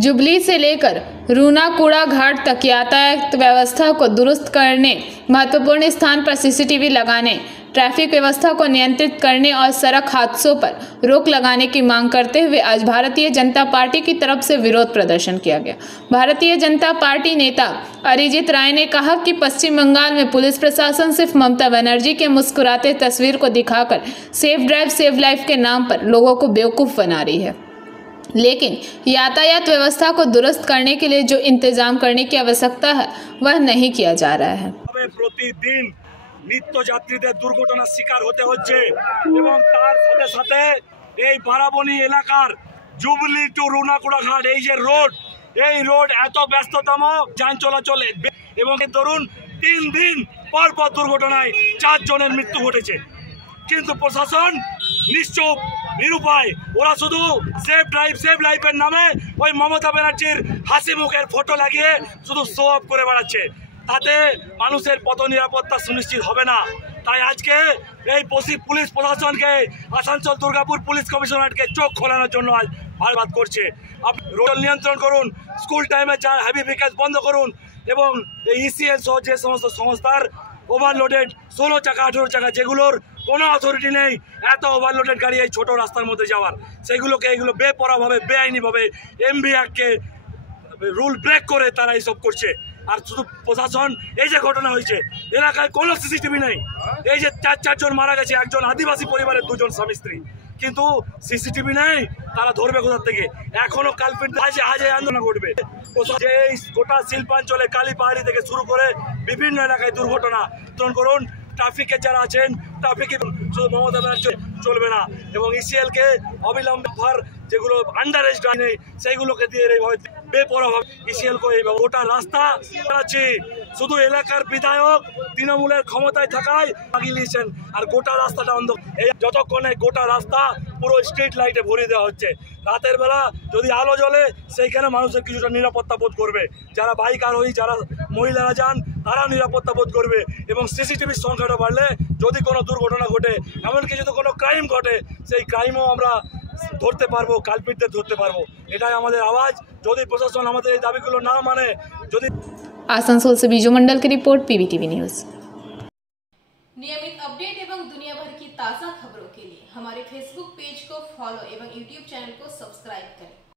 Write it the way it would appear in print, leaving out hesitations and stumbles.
Jubilee से लेकर रूनाकुड़ा घाट तक यातायात व्यवस्था को दुरुस्त करने, महत्वपूर्ण स्थान पर सीसीटीवी लगाने, ट्रैफिक व्यवस्था को नियंत्रित करने और सड़क हादसों पर रोक लगाने की मांग करते हुए आज भारतीय जनता पार्टी की तरफ से विरोध प्रदर्शन किया गया। भारतीय जनता पार्टी नेता अरिजीत राय ने कहा कि पश्चिम बंगाल में पुलिस प्रशासन सिर्फ ममता बनर्जी के मुस्कुराते तस्वीर को दिखाकर सेफ ड्राइव सेव लाइफ के नाम पर लोगों को बेवकूफ़ बना रही है, लेकिन यातायात व्यवस्था को दुरुस्त करने के लिए जो इंतजाम करने की आवश्यकता है वह नहीं किया जा रहा है। प्रतिदिन नित्य যাত্রীদের দুর্ঘটনার শিকার হতে হচ্ছে এবং তার সাথে সাথে এই বারাবণী এলাকার জুবলি টু রুনাকুড়া ঘাট এই যে রোড, এই রোড এত ব্যস্ততম যান চলাচলে এবং ধরুন 3 দিন পর পর দুর্ঘটনায় 4 জনের মৃত্যু ঘটেছে, কিন্তু প্রশাসন নিশ্চুপ নিরুপায়। ওরা শুধু সেফ ড্রাইভ সেভ লাইফের নামে ওই মমতা ব্যানার্জির হাসি মুখের ফটো লাগিয়ে শুধু শো অফ করে বেড়াচ্ছে, তাতে মানুষের পথ নিরাপত্তা সুনিশ্চিত হবে না। তাই আজকে এই পুলিশ প্রশাসনকে আসানসোল দুর্গাপুর পুলিশ কমিশনারকে চোখ খোলানোর জন্য আজ আহ্বান করছে। আপনি রোড নিয়ন্ত্রণ করুন, স্কুল টাইমে যা হেভি ভেহিকল বন্ধ করুন এবং এই ইসিএল সহ যে সমস্ত সংস্থার ওভারলোডেড 16 চাকা 18 চাকা যেগুলোর কোনো অথরিটি নেই এত ওভারলোডেড গাড়ি এই ছোট রাস্তার মধ্যে যাওয়ার, সেগুলোকে এইগুলো বেপরোয়াভাবে বেআইনিভাবে এমভি অ্যাক্টকে রুল ব্রেক করে তারা এইসব করছে। আর শুধু প্রশাসন এই যে ঘটনা হয়েছে এলাকায় কোনো সিসিটিভি নেই, এই যে 4 জন মারা গেছে, একজন আদিবাসী পরিবারের 2 জন স্বামী স্ত্রী, কিন্তু সিসিটিভি নেই, তারা ধরবে কোথা থেকে? এখনো কালপিট আজ আন্দোলন ঘটবে। যে গোটা শিল্পাঞ্চলে কালীপাহাড়ি থেকে শুরু করে বিভিন্ন এলাকায় দুর্ঘটনা করুন, ট্রাফিকে যারা আছেন ট্রাফিকে শুধু মমতা ব্যানার্জি চলবে না এবং ইসিএলকে অবিলম্বে যেগুলো আন্ডার এজ নেই সেইগুলোকে দিয়ে এইভাবে বেপরোয়াভাবে ইসিএলকে এইভাবে গোটা রাস্তা চালাচ্ছে। শুধু এলাকার বিধায়ক তৃণমূলের ক্ষমতায় থাকায় লাগিয়ে নিয়েছেন আর গোটা রাস্তাটা অন্ধ। এই যতক্ষণে গোটা রাস্তা পুরো স্ট্রিট লাইটে ভরিয়ে দেওয়া হচ্ছে, রাতের বেলা যদি আলো জ্বলে সেইখানে মানুষের কিছুটা নিরাপত্তা বোধ করবে, যারা বাইক আরোহী যারা মহিলারা যান তারাও নিরাপত্তা বোধ করবে এবং সিসিটিভির সংখ্যাটা বাড়লে যদি কোনো দুর্ঘটনা ঘটে এমনকি যদি কোনো ক্রাইম ঘটে সেই ক্রাইমও আমরা ধরতে পারবো, কালপিটদের ধরতে পারবো। এটাই আমাদের আওয়াজ। যদি প্রশাসন আমাদের এই দাবিগুলো না মানে যদি आसनसोल से बीजू मंडल की रिपोर्ट पीवीटीवी न्यूज। नियमित अपडेट एवं दुनिया भर की ताज़ा खबरों के लिए हमारे फेसबुक पेज को फॉलो एवं यूट्यूब चैनल को सब्सक्राइब करें।